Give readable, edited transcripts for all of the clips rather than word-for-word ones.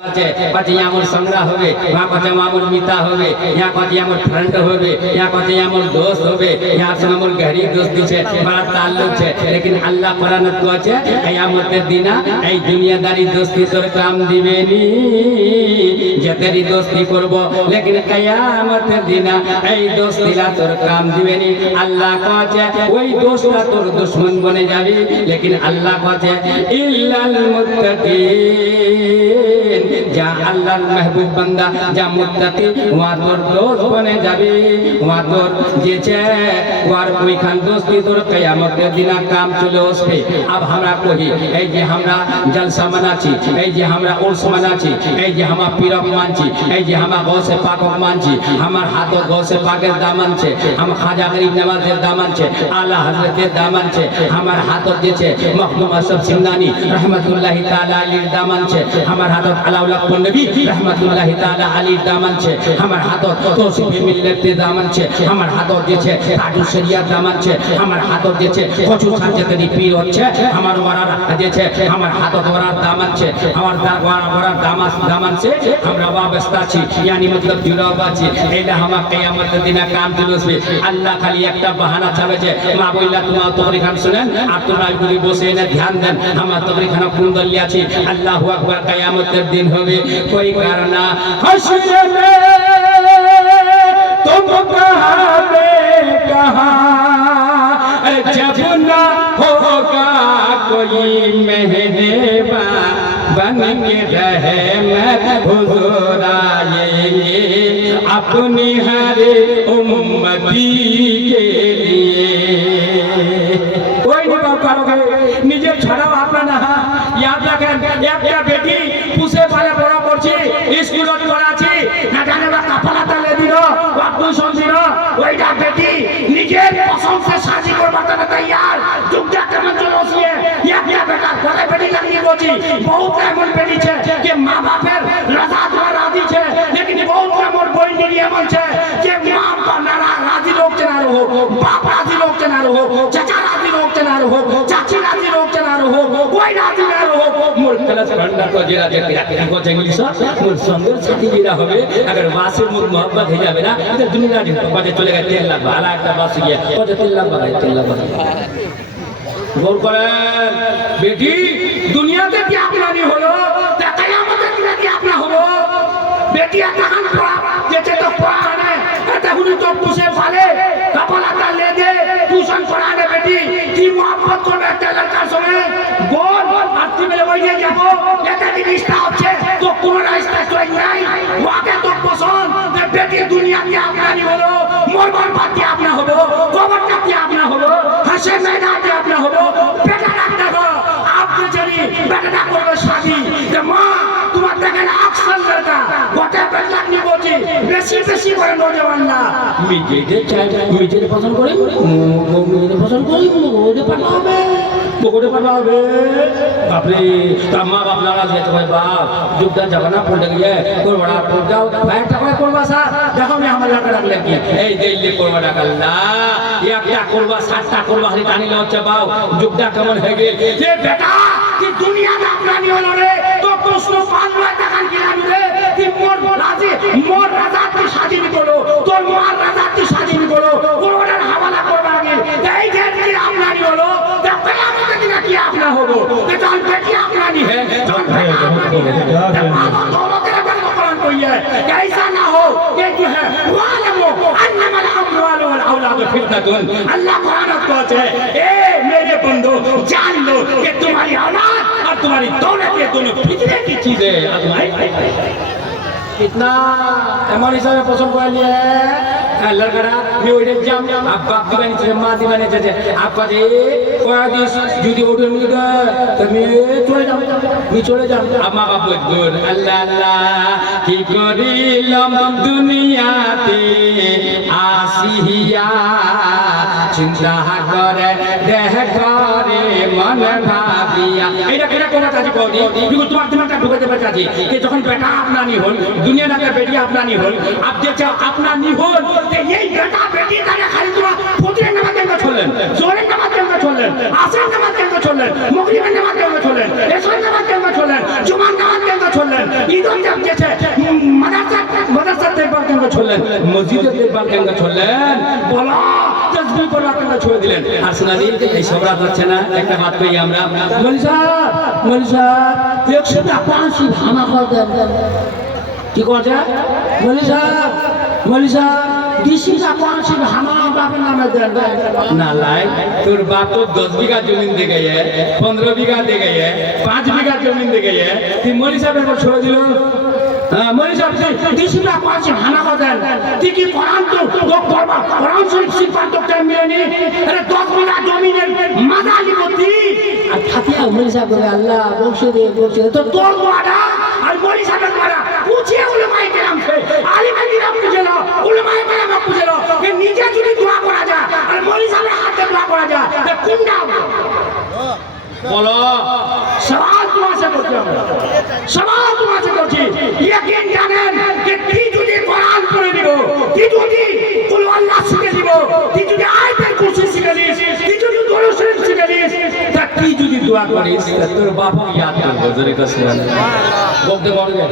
कति আমার সংগ্রহ হবে वहाँ कति আমার मिता হবে यहाँ कति আমার फ्रेंड হবে यहाँ कति আমার दोस्त হবে यहाँ से আমার गहरी दोस्ती है बड़ा ताल्लुक है लेकिन अल्लाह कुरान को আছে কিয়ামতের দিনা এই দুনিয়াদারি दोस्ती তোর কাম দিবে নি যে তেরি दोस्ती করব लेकिन কিয়ামতের দিনা এই दोस्तीला তোর কাম দিবে নি আল্লাহ কছে ওই दोस्तটা তোর दुश्मन বনে যাবে लेकिन अल्लाह কছে ইল্লাল মুত্তাকিন যা আল্লাহর महबूब बंदा যা মুত্তাকি ওয়া তোর दोस्त বনে যাবে ওয়া তোর যেছে ওয়ার ওইখান दोस्ती তোর কিয়ামতের দিনা কাম চলে আসবে अब हमरा কহি এই যে আমরা জলসা মানাছি এই যে আমরা উর্স মানাছি এই যে আমরা পীরক মানছি এই যে আমরা গৌসে পাক মানছি আমার হাত গৌসে পাকের দামান আছে हम খাজা গরিব নওয়াজের দামান আছে আলা হযরতের দামান আছে আমার হাত দিয়েছে মখদুম আশরাফ সিমনানি रहमतुल्लाहि ताला আলীর দামান আছে আমার হাত আলাউল্লাহ নবী रहमतुल्लाहि ताला আলীর দামান আছে আমার হাত তৌসিফে মিল্লাতের দামান আছে আমার হাত দিয়েছে তাজুল শরিয়ার দামান আছে আমার হাত দিয়েছে কচু সাজ্জাতের পীর হচ্ছে আমার ওয়ারার দিয়েছে আমার হাত ওয়ারার দামান আছে আমার ওয়ারার দামান আছে আমরা वाबस्ता আছি यानी मतलब जुड़ाव আছে এইটা আমার কিয়ামতের দিনে কাম চলবে আল্লাহ খালি একটা বাহানা চালাছে মা বইলা তোমার তকরির খান শুনেন আর তোমরা এগুলি বসে এনে ধ্যান দেন আমার তকরির খানা কুন্দলি আছে আল্লাহু আকবার কিয়ামতের দিন হবে कोई करना हश्र में तुम कहां पे कहां जब ना होगा कोई मेहनेबा बन के रहमत हुजूर आएंगे अपनी हर उम्मती के लिए कोई नहीं बात करोगे निजे छड़ाओ अपना ना याद रखें একটা বেটি পুষে পালে বড় করছি স্কুলত পড়াছি না জানে বা কাপালাতে লেদিল ওয়াকুশন দিল ওইটা বেটি নিজের পছন্দ से शादी করবার জন্য তৈয়ার যুগটা কেমন চলছে একটা বেটা ঘরে বেটি লাগিয়ে বলছি বহুত এমন বেটি আছে যে মা বাপের রাজা ধরা রাজি আছে लेकिन बहुत এমন বই নিয়ে বলছে যে মা বাবা না রাজি লোক না রো বাপ রাজি লোক না রো চাচা রাজি লোক না রো চাচি রাজি লোক না রো कोई রাজি না রো মোর ক্লাস ভান্ডার তো জেরা জেরা को इंग्लिश मोर सुंदर साथी मेरा হবে अगर वासे मोर मोहब्बत हो जावे ना तो दुनिया दिन बाजे चले गए 3 लाख वाला একটা বাস গিয়ে কত 3 লাখ বাগাই 3 লাখ গৌর করেন বেটি দুনিয়াতে কি আপনানি হলো তা কিয়ামতের দিনে কি আপনা হলো বেটি একটা কান পড়া যেতে তো পড়ানে এটা হুনি তো পুষে ফালে কাপালাটা লে দে টিউশন পড়ানে বেটি কি মোহব্বত করবে একটা লড়কার সঙ্গে বল আজকে মেলে ওই যে যাব এটা জিনিসটা হচ্ছে তো কোন রাস্তা চলে নাই ওকে তো পছন্দ যে বেটি দুনিয়াতে আপনানি হলো মরবার পাতি আপনা হলো কবরটা কি আপনা হলো হাসে ময়দানে আপনা হলো বেটা রাখতে গো আপনি যদি বেটা করবে শাদি যে মা তোমার দেখেন আকশন লড়কা গোটা বেটা নিয়ে বলছি বেশি বেশি করে নজওয়ান না মিজে চাই মিজে পছন্দ করি মিজে পছন্দ করি ওরে পাঠাবে ওরে পাঠাবে বাপরে তার মা বাপ নারাজ হয়েছে ভাই বাপ যুগটা জামানা পড়ে গিয়ে তোর বড় পড় যাও ভাই টাকা করবা স্যার দেখো আমি আমার টাকা রাখলে কি এই দিল্লি করবা টাকা না একটা করবা 60টা করবা হালি টানিলে হচ্ছে বাও যুগটা কেমন হয়ে গেল যে বেটা কি দুনিয়াতে আপনানি হলো রে তো প্রশ্ন পাঁচবার টাকা কিনাবি রে কি মোর রাজা কি স্বাধীন করো তোর মার রাজা কি স্বাধীন করো কোরআনের হাওয়ালা করবা আগে এই যে কি আপনানি হলো তা কিয়ামতের দিনে কি আপনা হবো এটা বেটি আপনানি है जौन दौलतेर बारे कुरान कहिए कैसा ना हो ये जो है वालमो अन्नमल अमवाल वल औलाद फितनतुन अल्लाह कुरान कहते हैं ए मेरे बंदो जान लो कि तुम्हारी औलाद और तुम्हारी दौलत ये दोनों फितने की चीजें आजमाई कितना हमारे हिसाब पसंद कर लिया है लड़का मैं ওই জাম আপ বাপ দিবানি ছে মা দিবানি ছে আপা যে কোয়াদিস যদি ওটা মিলে যায় তুমি চলে যাও মা বাপ বল আল্লাহ আল্লাহ কি করিলাম দুনিয়াতে আসিয়া চিন্তা করে দেহ করে মন ভাবিয়া এটা কেন কোন কাজে করি কিন্তু তোমার দিমাগটা ঢুকাতে পারছি যে যখন বেটা আপনানি হল दुनिया ना बेटी अपना नहीं होल अब देखो अपना नहीं होल ये यही बेटा बेटी का खाली तुम्हारा पुत्र नमाज में छोड़न जोरे नमाज में छोड़न छोड़लें आसर नमाज केंद्र छोड़लें मुगरिबेर नमाज केंद्र छोड़लें एशर नमाज केंद्र छोड़लें जुमार नमाज केंद्र छोड़लें ईदों जब जैसे मदरसा देखभाल केंद्र छोड़लें मस्जिद देखभाल केंद्र छोड़लें बोला तस्बीह पढ़ा केंद्र छोड़ दिलें আর শোনালি এই সবরাত হচ্ছে না একটা বাত কই আমরা মৌলভী সাহেব 100 টাকা 5 ভাঙা করে দেন কি কথা মৌলভী সাহেব ডিসি का 5 भामा बापের নামে দেন না লাই তোর বাপ তো 10 बीघा जमीन दे गई है 15 बीघा दे गई है 5 बीघा जमीन दे गई है তুই মৌলভী সাহেবের উপর ছোড় দিল হ্যাঁ মৌলভী সাহেব ডিসি का 5 ভাঙা করে দেন তুই কি কোরআন তো পড়বা কোরআন শরীফ শিক্ষা তো টাইম মিলেনি আরে 10 बीघा জমিনের মাদালি মতি আর খাতিয়া মৌলভী সাহেব বলে আল্লাহ বংশ দিয়ে তো তোর মারা আর মৌলভী সাহেবের মারা पूछिए उलमाए किराम से आलिम किराम पूछे लो उलमाए किराम पूछे लो कि नीचे যদি দোয়া করা যায় আর মৌলভী সাহেবের হাতে দোয়া করা যায় তে কোনটা বলো সওয়াল তোমার से করতে হবে সওয়াল তোমার से করছি ইয়াকিন জানেন যে তুই যদি কোরআন পড়ে দিব তুই যদি কুল আল্লাহ শিখে দিব তুই যদি আয়াতুল কুরসি শিখে দিস তুই যদি দরুদ শরীফ শিখে দিস তা তুই যদি দোয়া করিস তোর বাবা ইয়াদ করবে জোরে কাছে বলতে পারবে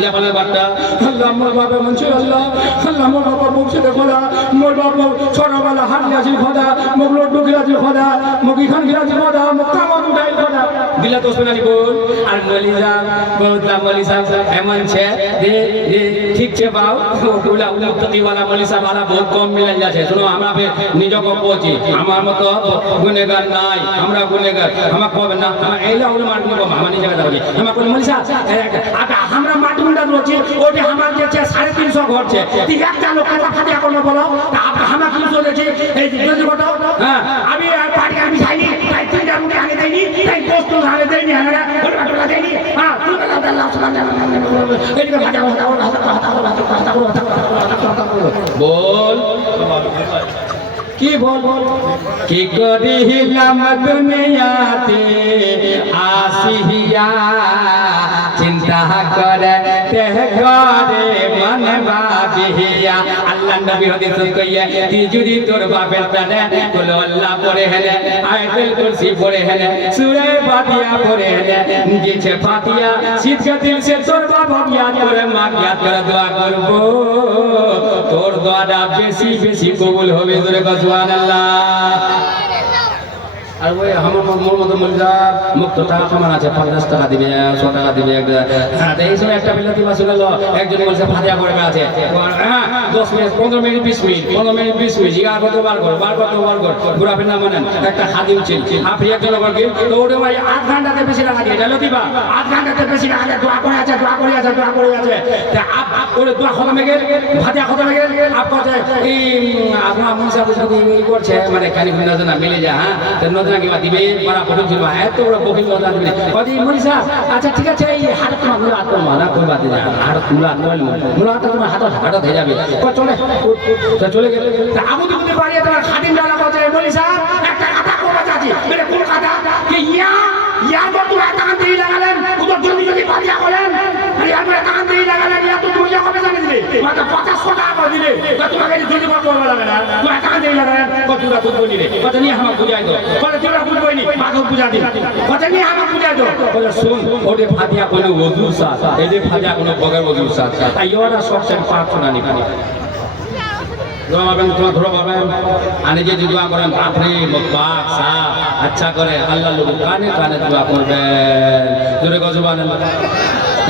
ইয়া বলে বাটা আল্লাহ মোর বাবা মনছে আল্লাহ মোর বাবা বংশে খোদা মোর বাবা ছোটবেলা হাত গেছে খোদা মুখ লড্ডু গিরাজি খোদা মুখি খান গিরাজি খোদা মুক্তা মন উঠাই খোদা দিলা তো শুনানি বল আর মলিজা বলতা মলিজা এমন ছে যে ঠিক ছে বাও ওগুলা মুক্তি वाला মলিজা वाला বহুত কম মিলে যাচ্ছে শুনো আমরা নিজকে পৌঁছি আমার মতো গুনাহগার নাই আমরা গুনাহগার আমরা কবে না আমরা এইলা উলমান নিব আমরা নিজে কথা বলি আমরা কোন মলিজা আটা আমরা মুন্ডা রয়েছে ওটি আমার যে 350 ঘর আছে তুই একটা লোক কথা ফাটিয়া করবে বলো আমরা কি চলেছে এই যদি কথা হ্যাঁ আমি পার্টি আমি চাইনি তাই তিনটা রুটি আগে দেইনি তাই পোস্ট আগে দেইনি আমরা ওটা দেইনি হ্যাঁ তুই আল্লাহ সুবহানাহু এইটা বল কি বল কি করিলাম দুনিয়াতে আসিয়া চিন্তা করে তে করে মন ভাবিয়া আল্লাহ নবী হাদিস কইয়া তুই যদি তোর বাপের প্রাণে কুল আল্লাহ পড়ে হেলে আয়াতুল কুরসি পড়ে হেলে সূরা ফাতিহা পড়ে হেলে জিছে ফাতিহা সিধা দিল সে তোর বাবা ইয়াদ করে মা ইয়াদ করে দোয়া করব তোর দোয়াটা বেশি বেশি কবুল হবে জোরে সুবহানাল্লাহ আর ওই আমার মোর মতো মরিজা মুক্ত টাকা কমান আছে 50 টাকা দিবে 100 টাকা দিবে হ্যাঁ এই সময় একটা বিলা দিবা শুনলো একজন বলছে ফাতিহা করে আছে হ্যাঁ 10 minute 15 minute 20 minute 15 minute 20 minute ইগা কত বার কর ঘুরাবেন না মানেন একটা হাদিম ছিল আপনি একজন বল কি তো ওরে ভাই 8 ঘন্টাতে বেশি লাগা দিয়ে দিলো দিবা 8 ঘন্টাতে বেশি লাগা দিয়ে দোয়া করে আছে তে আপ ওরে দোয়া খতমে গেল ফাতিহা খতমে গেল আপ করছে এই আপনার মনসা বুঝাতে এই করছে মানে কানি ভিন্ন না মিলে যায় হ্যাঁ তো নাকি দিবে বড় বড় ছিল এত বড় বকিল কথা দিবে কদি মরিসা আচ্ছা ঠিক আছে এই হাত তোমার মুলা হাত মানা কই বাদ দে হাত মুলা হাত তোমার হাত হয়ে যাবে চলে গেল আবু দুবুদের বাড়ি তোমার খাদিম ডালা কথা মরিসা একটা কথা কথা চাচি মানে কোন কথা কি ইয়া তো তুমি টাকা দিয়ে লাগালেন উদর জমি পাতিয়া করেন আর ইয়ার পরে টাকা দিয়ে লাগালেন ইয়া তো তুমি কবে জানি দিবে মাত্র 50 টাকা করে দিলে তো তোমাকে জমি করতে লাগে না তুমি টাকা দিয়ে লাগালেন কতটা বুঝবো নি রে কথা নিয়ে আমাকে বুঝাই দাও বলে তোরা বুঝবই নি মাকে বুঝা দি কথা নিয়ে আমাকে বুঝাই দাও বলে শুন ওরে ফাতিয়া কোনো ওযু সাথ এদে ফাতিয়া কোনো বগের ওযু সাথ তাই ওরা সবচেয়ে প্রার্থনা নি দোয়া মাবেন তোমার ধরো বাবেন আনে যে দোয়া করেন বাপরে পাক সাফ আচ্ছা করে আল্লাহ লোক কানে কানে দোয়া করবেন জোরে গো সুবহানাল্লাহ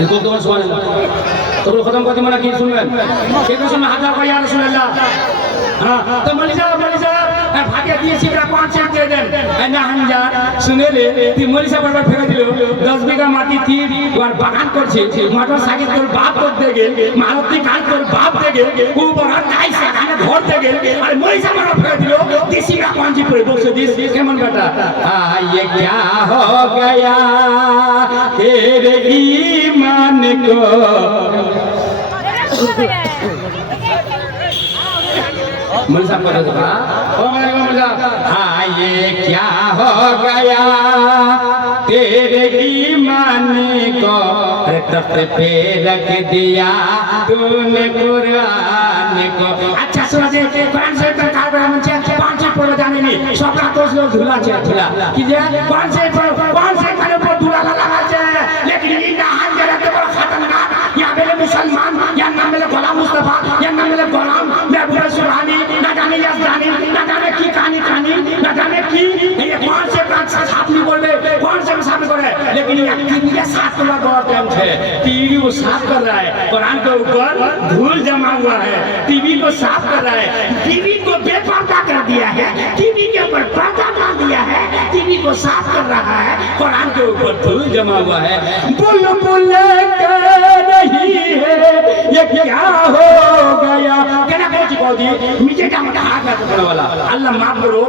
এই কত সুবহানাল্লাহ তোমরা খতম করতে মানে কি শুনবেন কে তো শুনবেন হাজার কয় ইয়া রাসূলুল্লাহ হ্যাঁ তো মলিজা ভাগে দিয়েছি প্রায় 5 সেন্ট দিয়ে দেন না হামজা শুনেলে তুই মরিসা বারবার ফেলে দিল 10 বিঘা মাটি তুই আর বাগান করছে মোটর সাইকেল তোর বাপ করতে গেল মারুতি কার তোর বাপ থেকে উপর আর তাই সেখানে ধরতে গেল আর মরিসা বারবার ফেলে দিল দেশি কা পাঁচি পড়ে বসে দিস কেমন কথা ये क्या हो गया तेरे ईमान को मुल्ज़ाम को देखा ओ मेरे मुल्ज़ाम हाँ ये क्या हो गया तेरे ईमान को तख्त पे रख दिया तूने कुरान को अच्छा सुना दे कुरान से का काम है 5 পড়ে জানেনি সব রাত বসলেও ধুলাছে ধুলা কি যে कौन से खाने पर धुला लगाচ্ছে लेकिन इनका हाथ जरा के बड़ा खतरनाक यहाँ मेरे मुसलमान यहाँ नाम मेरे गुलाम मुस्तफा यहाँ नाम मेरे गुलाम महबूब सुभानी ना जाने यासदानी ना जाने की कहानी ना जाने की ये कौन से प्रांत से साथ नहीं बोल रहे कौन से साथ कर रहे लेकिन ये टीवी के साथ वाला गौर टाइम है टीवी वो साफ कर रहा है कुरान के ऊपर धूल जमा हुआ है टीवी को साफ कर रहा है टीवी को बेपर्दा कर दिया है टीवी के ऊपर पर्दा डाल दिया है टीवी को साफ कर रहा है कुरान के ऊपर धूल जमा हुआ है बुलबुल नहीं है ये क्या हो गया कहना कौची नीचे जामता हाथ में पकड़ने वाला अल्लाह माफ करो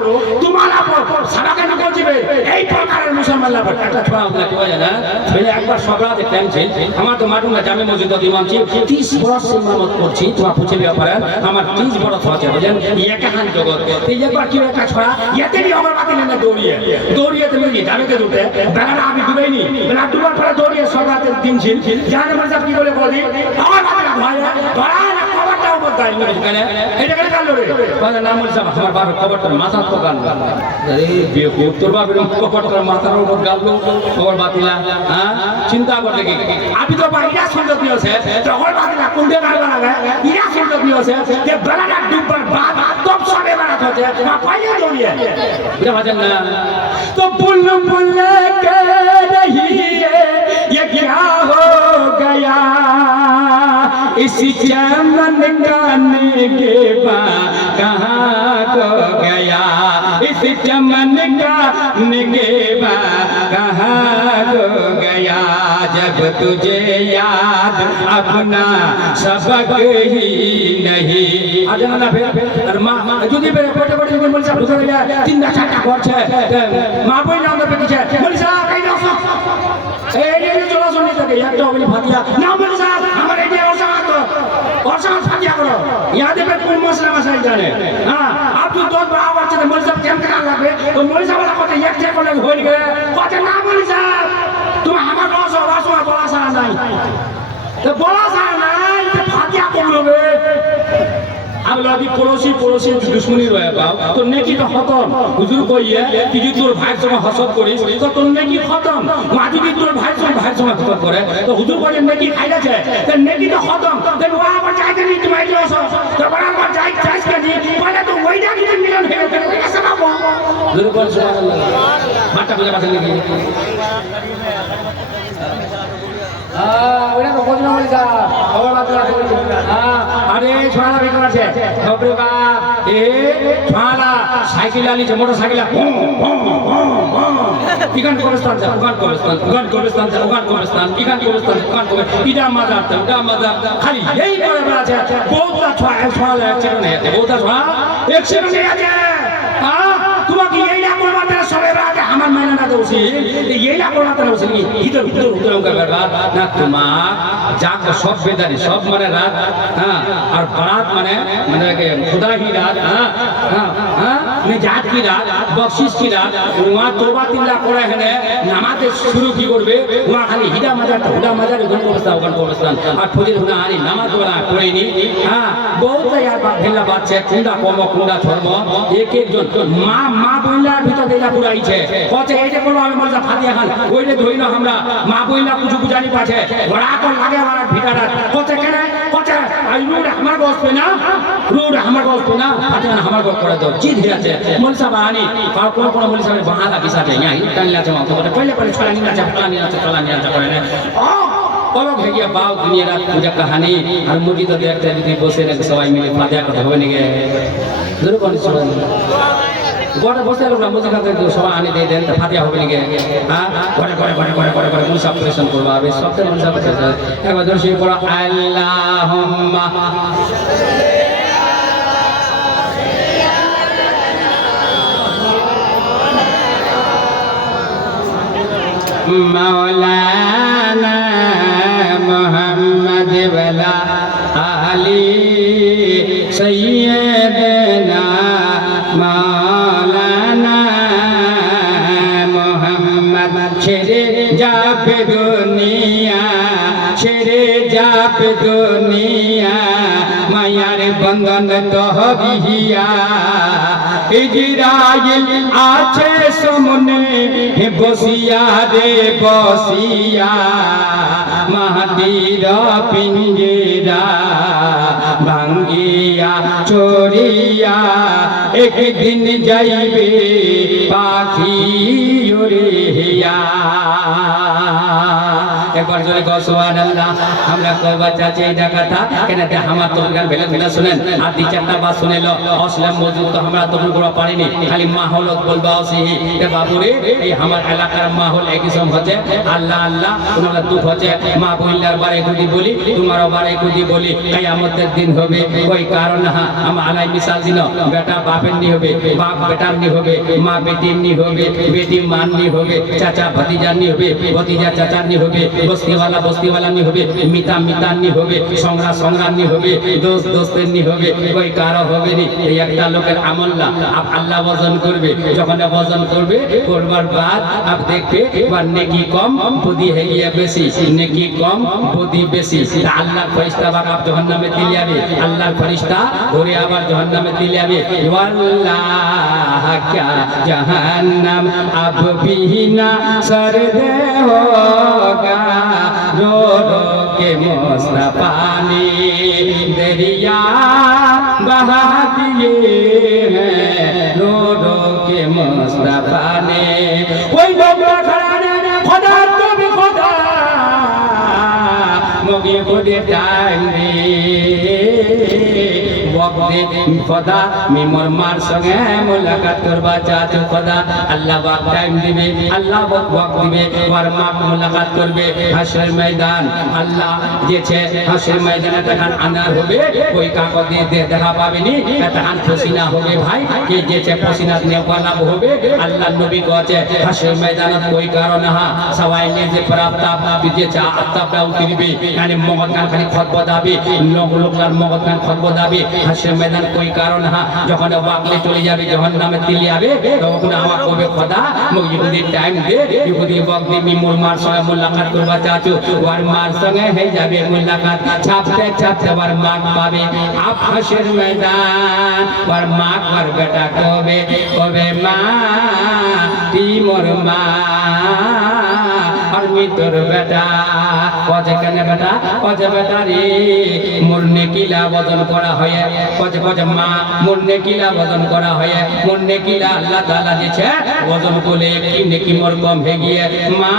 तुम्हारा पर सारा कहना कौची बे এই প্রকারের মুসলমানরা पर একটা ছোড়া আপনাকে কি হয় না ছেলে একবার সবরাতে টাইম ছিল আমার তো মাটুঙ্গা জামে মসজিদ ইমাম ছিল 30 বছর ইমামত করছি তোমার পুছে লিয়া পারেন আমার 30 বছর আছে বুঝেন ये कहां जगत এই একবার কি একটা ছোড়া এতে भी अगरबत्ती लेने दौड़िए तो मिल जाने के दूते बेला अभी डूबे नहीं बेला डूबार पर दौड़िए सवराते दिन ছিল জানে मतलब কি বলে বলি अगरबत्ती भय ধরা না কবরটা উপর দাঁড়িয়ে মেরে কেন এটা কেন কাল রে বলে নাম বলছ আমার বাবার কবরটার মাথা তো গাল আরে বিয়ে তোর বাবার কবরটার মাথার উপর গাললো কবর বাতিলা হ্যাঁ চিন্তা করতে কি আমি তো বাইরা সুন্দর দিয়েছে কবর বাতিলা কোনটা গালবা লাগে ইয়া সুন্দর দিয়েছে যে বেলাটা ডুববার বাদ তব সবে বাড়া হচ্ছে না পাইয়া দৌড়িয়ে এটা বাজেন না तो बुलबुल कह रही है ये क्या हो गया इस चमन का निगेबा कहाँ खो गया इस चमन का निगेबा कहाँ खो गया जब तुझे याद अपना सबक ही नहीं आजना ना फिर माँ যদি বেরে পড়ে পড়ে যদি বলছে ঢুকে যায় তিনটা চারটা করছে মা বই নাম তো পেটিছে বলছে কাই দাও এই যে চলো শুনি তোকে একটা বলি ফাতিয়া না বলছে আমার এই যে ওরসা ফাতিয়া করো ইয়াদ पे কোন মশলা মশাই জানে हां आप तो दो बराबर से बोल सब केम का লাগবে তো মরিসা वाला কথা এক চেক করলে হয়ে গেল কথা না বলিস তুমি আমার রস বলা সারা নাই তো বলা সারা নাই ফাতিয়া করবে अब लगी पड़ोसी दुश्मनी रहे बाप तो नेकी तो खत्म हुजूर कहिए कि जो तोर भाई संगे हसद करिस तो तोर नेकी खत्म मा যদি তোর ভাই संगे हसद करे तो हुजूर कहे नेकी खाइला छे तो नेकी तो खत्म तो वहां पर जाके नहीं तुम्हारी जो तो बराबर जाई चाइस के दी पहले तो वहीदा की मिलन है तो कैसे बाबू हुजूर बोल सुभान अल्लाह माता पूजा पाठ लगी ওরা তো কোন বলি যা খবর বাতরা করি আরে ছড়া বিক্রি করছে খবর বা এ ছড়া সাইকেল আলি যে মোটরসাইকেল ইখান কবরস্থান ইডা মাজার খালি এই করে আছে বহুতটা ছড়া অ্যাক্সিডেন্ট হয়েছে বহুতটা ছড়া অ্যাক্সিডেন্ট হয়েছে তোমাকে এই না করবাতে সবে রাতে আমার মাইনা না দোছি এই না করবাতে না বসে ভিতর করবা না তোমার জাগ সব বেদারি সব মানে রাত হ্যাঁ আর বারাত মানে खुदा की रात जात की रात बख्शिश की रात वहाँ तोबा तिल्ला करे है नामाते शुरू की करबे वहाँ खाली हिदा मजार गन कबरस्तान और फजर हुना आनी नामाज वाला पढ़ेनी हां बहुत यार भेला बात छे कुंडा कम कुंडा धर्म एक जन মা বইলা ভিতর দেলা পুরাইছে কতে এই যে বলো আমি মজা ফাতিয়া খান ওইলে ধইনা আমরা মা বইলা কিছু বুঝানি পাছে বড়া তো লাগে আমার ভিতরা কতে কেন কতে আই রুড আমার বস पे না ফাতিয়া আমার বস করে দাও জিদ আছে মনসা বাহানি আর কোন মনসা বাহানা কি সাথে यहां টান লাছে মত पहले ছড়া নিনা চাপলা করে না অলগ হয়ে গিয়া বাও দুনিয়া রাত পূজা কাহিনী আর মুজি তো দেখতে যদি বসে না সবাই মিলে ফাতিয়া কথা হবে নাকি জোরে কোন শুনুন গোটা বসে লোক মুজি কাকে সবাই আনি দিয়ে দেন ফাতিয়া হবে নাকি হ্যাঁ করে মুসা অপারেশন করবা হবে সবতে মুসা অপারেশন একবার জোরে পড়ো আল্লাহুম্মা मौलाना मोहम्मद वला आली सैयदना मौलाना मोहम्मद छेड़े जाप दुनिया मायार बंधन तो बिहिया ইজরাইল আছে সামনে বসিয়া রে বসিয়া মাটির পিঞ্জরা ভাঙ্গিয়া চড়িয়া একদিন যাইবে পাখি উড়িয়া। একবার জোরে গো সুবহানাল্লাহ। আমরা কয়বার চাচি এটা কথা কেন তে আমার তো গান বেলা বেলা শুনেন আর দি চারটা বাস শুনেলো আসলাম মজুদ তো আমরা তো পুরো পারিনি খালি মাহৌল বলবা আসি এ বাবুরে এই আমার এলাকার মাহৌল একই সম হচ্ছে আল্লাহ আল্লাহ তোমরা দুঃখ হচ্ছে মা বইলার বারে গুদি বলি তোমারও বারে গুদি বলি কিয়ামতের দিন হবে ওই কারণ হ্যাঁ আমার আলাই মিসাল দিন বেটা বাপের নি হবে বাপ বেটার নি হবে মা বেটির নি হবে বেটি মান নি হবে চাচা ভতিজার নি হবে ভতিজা চাচার নি হবে বস্তিওয়ালা নি হবে মিতা মিতার নি হবে সংগ্রাম নি হবে দোস্ত দোস্তের নি হবে ওই কারো হবে নি। এই একটা লোকের আমল্লা আল্লাহ ওজন করবে যখন ওজন করবে করবার বাদ আপ দেখবে এবার নেকি কম বুদ্ধি হেগিয়া বেশি নেকি কম বুদ্ধি বেশি আল্লাহর ফেরেশতা বাপ জাহান্নামে দিলে যাবে আল্লাহর ফেরেশতা ধরে আবার জাহান্নামে দিলে যাবে ওয়াল্লাহ क्या जहन्नम अब भी ना सर्दे होगा रो रो के मुस्तफा ने दरिया बहा दिए हैं रो रो के मुस्तफा ने कोई बबला खड़ा नहीं खुदा तो भी खुदा मोगे खुदे टाइम दे খোদা মিমর মার সঙ্গে মুলাকাত করবা চাচো খোদা আল্লাহ ওয়াক টাইম দিবে আল্লাহ ওয়াক দিবে ওর মা মুলাকাত করবে হাসরের ময়দান আল্লাহ দিয়েছে হাসরের ময়দানে তখন আনার হবে ওই কাগজ দিয়ে দেখা পাবেনি তখন পসিনা হবে ভাই কে দিয়েছে পসিনা নিয়ে লাভ হবে আল্লাহ নবী কইছে হাসরের ময়দানে ওই কারণ হ্যাঁ সবাই নিয়ে যে প্রাপ্তাপ দিয়েছে আত্তাপটা উঠিবে মানে মগজকান খালি খতবা দাবি লোকলার মগজকান খতবা দাবি হাসরের ময়দান कोई कारण हां যখন ওয়াকলে চলে যাবে জাহান্নামে দিলে যাবে তখন আমার কবে খোদা মুখ ইহুদি টাইম দে ইহুদি ওয়াক দি মিমুল মার সঙ্গে মুলাকাত করবা চাচু ওর মার সঙ্গে হয়ে যাবে মুলাকাত ছাপতে ছাপতে ওর মা পাবে আপ হাসরের ময়দান ওর মা আর বেটা কবে কবে মা তি মোর মা আর মিতর বেটা কজে কেন বেটা কজে বেটা রে মোর নেকিলা ওজন করা হয় কজে কজে মা মোর নেকিলা ওজন করা হয় মোর নেকিলা আল্লাহ তাআলা দিয়েছে ওজন বলে কি নেকি মোর কম হয়ে গিয়ে মা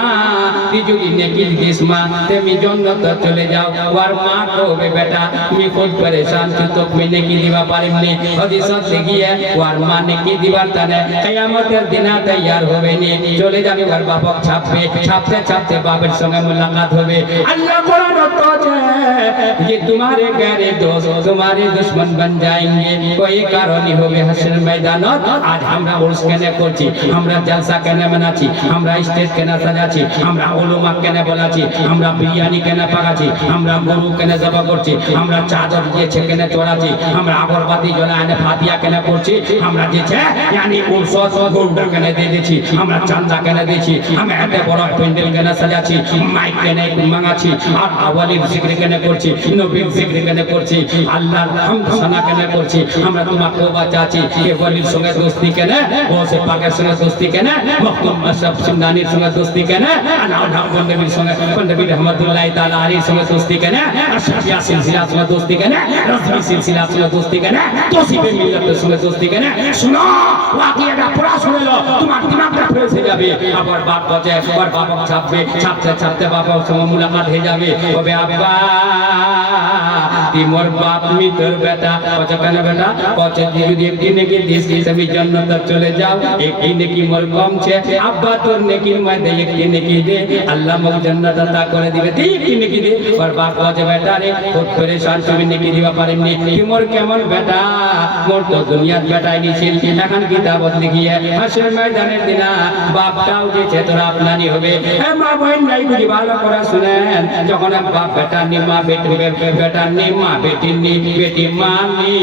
তুই যদি নেকি দিস মা তুমি জান্নাতে চলে যাও আর মা কবে বেটা তুমি খুব পরেশান তো তুমি নেকি দিবা পারিনি হাদিসত দেখিয়ে আর মা নেকি দিবার তানে কিয়ামতের দিন তৈয়ার হবে নি চলে যাবে আর বাপক ছাপবে ছাপতে ছাপতে বাপের সঙ্গে মুলাকাত হবে अल्लाह कुरान कहते हैं ये तुम्हारे गैर दोस्त तुम्हारे दुश्मन बन जाएंगे कोई कारण ही होगे हश्र मैदान आज हमरा उर्स केने করছি আমরা জলসা কেনে মানাচ্ছি আমরা স্টেজ কেনে সাজাচ্ছি আমরা উলুমা কেনে বলাচ্ছি আমরা বিরিয়ানি কেনে পাকাচ্ছি আমরা গরু কেনে জবা করছি আমরা চাদর দিয়েছে কেনে চড়াচ্ছি আমরা আগরবাতি জ্বলায় ফাতিয়া কেনে করছি আমরা দিয়েছে यानी উর্স গরুটা কেনে দিয়ে দিয়েছি আমরা চাঁদা কেনে দিয়েছি আমরা এত বড় প্যান্ডেল কেনে সাজাচ্ছি মাইক কেনে মাঙাচ্ছি আর আওয়ালির জিকির কেনে করছি নবীর জিকির কেনে করছি আল্লাহর হামদ সানা কেনে করছি আমরা তোমার তওবা চাচ্ছি কে ওলির সঙ্গে দোস্তি কেনে ওসে পাকের সঙ্গে দোস্তি কেনে মখদুম মাশরাফ সিমনানির সঙ্গে দোস্তি কেনে আনাউল হক নবীর সঙ্গে নবী রহমাতুল্লাহি তাআলা আলাইহির সঙ্গে দোস্তি কেনে আশরাফিয়া সিলসিলার সঙ্গে দোস্তি কেনে রাজবি সিলসিলার সঙ্গে দোস্তি কেনে তোসিফে মিল্লাতের সঙ্গে দোস্তি কেনে শুনো ওয়াকিয়াটা পড়া শুনলো তোমার দিমাগটা ফেসে যাবে আবার বাপ বাজে আবার বাপক ছাপবে ছাপতে ছাপতে বাপক সঙ্গে মুলাকাত হয়ে যাবে ওবে আব্বা মোর বাপ মিতর বেটা কচকানে বেটা কচ যদি একটি নেকি দিস আমি জান্নাতে চলে যাও একটি নেকি মোর কমছে আব্বা তোর নেকির মধ্যে একটি নেকি দে আল্লাহ মোক জান্নাত আতা করে দিবে দি একটি নেকি দে ওর বাপ কচ বেটা রে খুব পরেশান তুমি নেকি দিবা পারেননি কি মোর কেমন বেটা মোর তো দুনিয়ার বেটাই নিছিল এখন কিতাবত লিখিয়ে হাসরের ময়দানের দিনা বাপটাও যে তোরা আপনারই হবে মা বহিন নাই বুঝি ভালো করে শুনেন যখন বাপ বেটা নিমা বেটা মা বেটি নি বেটি মানি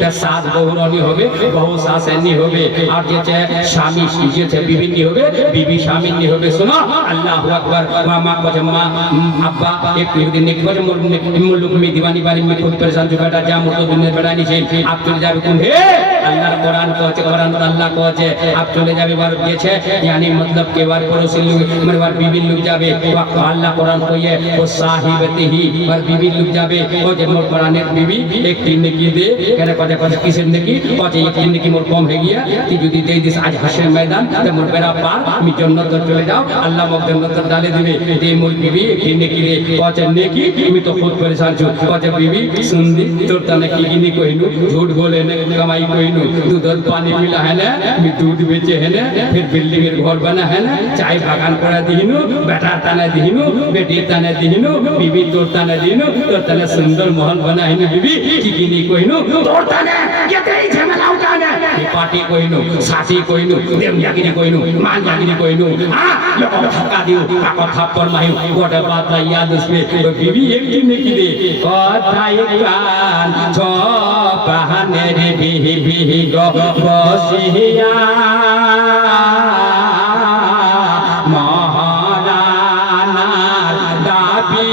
তা সাত বহুরনি হবে বহু শাসেনি হবে আর যে স্বামী যে বিবিনি হবে বিবি স্বামীনি হবে শোনো আল্লাহু আকবার মা কজে মা আব্বা একটু দিন নেকি কজে মুলুক মে দিवानी বাড়ি মে খুব পরেশান जो बेटा जा मुर्तो दुनिया बेटा নিছে আপ চলে যাবে কোন হে আল্লাহর কোরআন কওছে কোরআন আল্লাহ কওছে আপ চলে যাবে বার দিয়েছে यानी मतलब के बार पड़ोसी लोग मेरे बार बीबी लोग जावे अल्लाह कुरान কইয়ে ও সাহিবতিহি আর बीबी लोग जावे ও যে মোর কোরআনের बीबी एक दिन নেকি দে কেন কথা কথা কিসের নেকি কজে एक दिन নেকি মোর কম হয়ে গিয়া তুই যদি দেই দিস আজ হাসের ময়দান তে মোর বেড়া পার আমি জান্নাত চলে যাও আল্লাহ মোক জান্নাত ডালে দিবে দে মোর बीबी एक दिन নেকি দে কজে নেকি আমি তো খুব परेशान छु कजे बीबी सुंदी तोर तने की गिनी कहिनु झूठ बोले ने कमाई कहिनु दूध और पानी मिला है ना मी दूध बेचे है ना फिर बिल्डिंग एর घर बना है ना चाय बागान करा दिहिनु बेटा तने दिहिनु बेटी तने दिहिनु बीबी तोर तने दिहिनु तोर तने सुंदर महल बना है ना बीबी की गिनी कहिनु तोर तने के तेरी झमेला उठाने पार्टी कहिनु सासी कहिनु देव यागिनी कहिनु मान यागिनी कहिनु हां लोग धक्का दियो का थप्पड़ माहियो गोटे बात याद उसपे बीबी एक दिन की दे কথাই কান ছপাহানের বিহি বিহি বসিয়া মহারানার দাবি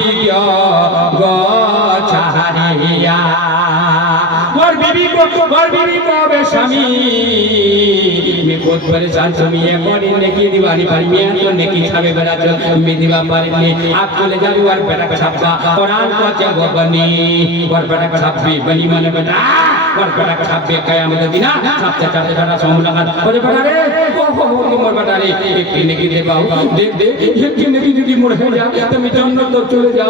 গছারিয়া और बीबी को बेस्वामी मैं खुद परेशान छमी এখন নেকি দিবানি পারি मैं तो নেকি খাবে বেড়া চল मैं দিবা পারিনি आप चले जाबी और बेटा का छापा कुरान को चे बनी और बेटा का छापी बनी माने बेटा और बेटा का छापे कियामत दिन छापते छापते बेटा से मुलाकात ओरे बेटा रे ओ मोर बेटा रे एक नेकी दे बाऊ दे दे एक नेकी যদি মোর হয়ে যা तो मैं जन्नत चले जा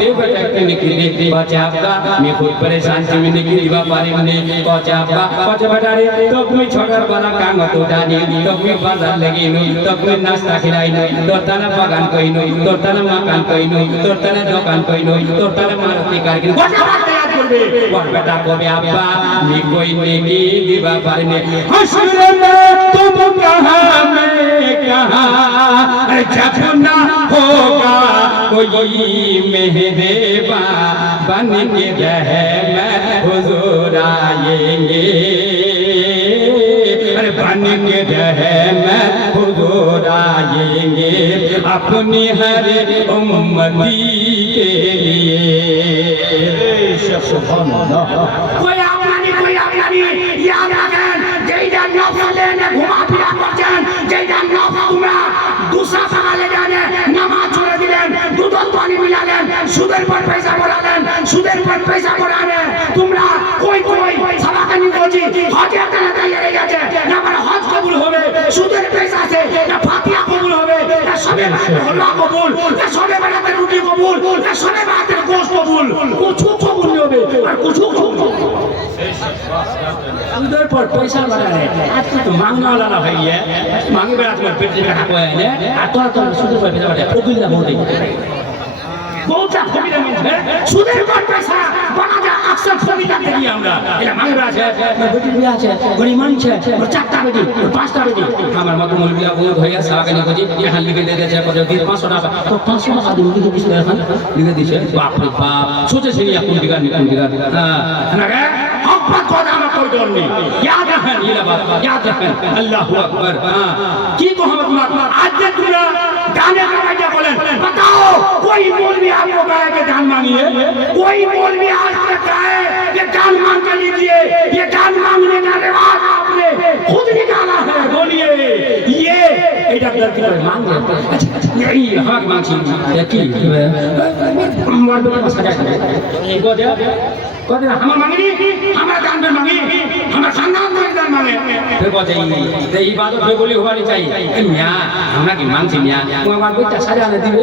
दे बेटा एक नेकी दे बच्चा आपका मैं खुद परेशान छमी नेकी दिवा पारिनी बच्चा आपका बच्चा बेटा रे तो তুমি ছটার বেলা কাম তো জানি তো তুমি বাজার লাগিনু তো তুমি নাস্তা খিলাইনু তোর তানা বাগান কইনু তোর তানা মাকান কইনু তোর তানা দোকান কইনু তোর তানা মারুতি কারগিন বড় বাত याद করবে বড় বেটা কবে আব্বা মি কই নেকি দিবা পারিনি হসরে মে তুম কহাं मैं कहां जब ना होगा कोई मेहरबा बन के रहमत हुजूर आएंगे अरे बन के रहमत हुजूर आएंगे अपनी हर उम्मती के लिए सुभान अल्लाह कोई आपनी याद रखें যেইটা নফলে নে ঘুমা ফিরা করছেন যেইটা নফল তোমরা दूसरा পাগালে জানে নামাজ ছেড়ে দিলেন দুধ পানি মিলালেন সুদের পর পয়সা পড়ালেন সুদের পর পয়সা পড়ানে তোমরা কই সাবাকে নি বলছি হজে টাকা তৈরি গেছে না মানে হজ কবুল হবে সুদের পয়সা আছে না ফাতিহা কবুল হবে না সবে হল্লা কবুল না সবে বাড়াতে রুটি কবুল না সবে বাড়াতে গোশত কবুল কিছু কবুল হবে আর কিছু কবুল সুদের পর পয়সা বাড়ানে আজকে তো মাংনা वाला ভাই মাংগে বেড়া তোমার পেটে টাকা কয় না আর তোরা তো সুদের পর পয়সা বাড়াতে ওগুলা বলতে বহুটা ফকিরা মিলছে সুদের পর পয়সা বানা যা আকসার ফকিরা করি আমরা এটা মাংগে বেড়া আছে বেটি বিয়া আছে গরিমান আছে ওর চারটা বেটি ওর পাঁচটা বেটি আমার মত মৌলবিয়া বহুত হইয়া সাহাকে না বুঝি यहाँ লিখে দিতে চায় কত 500 টাকা তো 500 টাকা দিয়ে লিখে দিছে এখন লিখে দিছে বাপ রে বাপ সোচে ছিল কোন দিগা হ্যাঁ না हक़ কথা আমার কই দরনি याद रखें ये बात याद रखें अल्लाहू अकबर हां की को हम आज जे तुमरा गाने गाया बोलें बताओ कोई मौलवी आपको कहे कि दान मांगिए कोई मौलवी आज तक कहे कि दान मांग के लीजिए ये दान मांगने का रिवाज आपने खुद निकाला है बोलिए ये এটা কি করে মাংগে আচ্ছা এই হক মাংছি কি আমার তো সাজা এই গজা কদে আমার মাঙ্গি আমার দান में मांगी আমার খানদান में दान मांगे फिर बोले ये इबादत में बोली होनी चाहिए मियां हमरा की मांगছি मियां আমার বইটা সাজা না দিবে